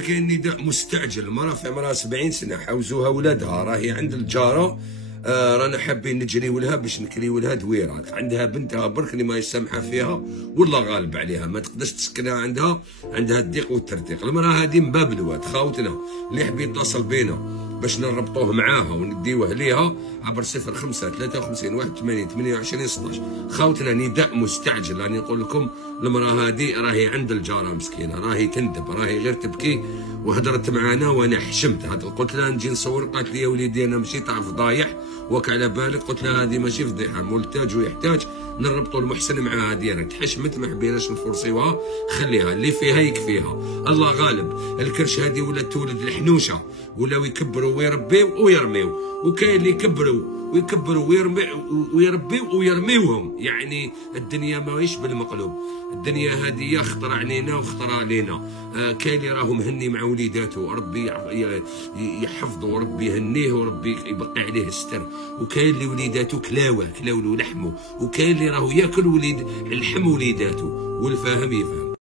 كاين نداء مستعجل، المراه في عمرها 70 سنه حوزوها ولادها، راهي عند الجاره، رانا حابين نجريو لها باش نكريو لها دويره، عندها بنتها برك اللي ما يسامحها فيها والله غالب عليها، ما تقدرش تسكنها عندها الضيق والترتيق. المراه هذه من باب الواد خاوتنا اللي يحب يتصل بينا باش نربطوه معاها ونديوه ليها عبر 05 53 81 28 16. خاوتنا نداء مستعجل، راني نقول لكم المراه هذه راهي عند الجاره مسكينه، راهي تندب، راهي غير تبكي، وهدرت معانا وانا حشمت. قلت لها نجي نصور، قالت لي يا وليدي انا ماشي تاع فضايح وك على بالك. قلت لها هذه ماشي فضيحه، محتاج ويحتاج نربطوا المحسن معاها ديالك. تحشمت ما حبيناش نفرصيوها، خليها اللي فيها يكفيها، الله غالب. الكرش هذه ولات تولد الحنوشه، ولاو يكبروا ويربيو ويرميو، وكاين اللي يكبروا ويربيو ويرميوهم. يعني الدنيا ماهيش بالمقلوب، الدنيا هذه خطر علينا وخطر علينا. كاين اللي راهو مهني مع وليداته، ربي يحفظه وربي يهنيه وربي يبقي عليه الستر، وكاين اللي وليداته كلاوه لحمه، وكاين اللي راهو ياكل اللحم وليداته، والفاهم يفهم.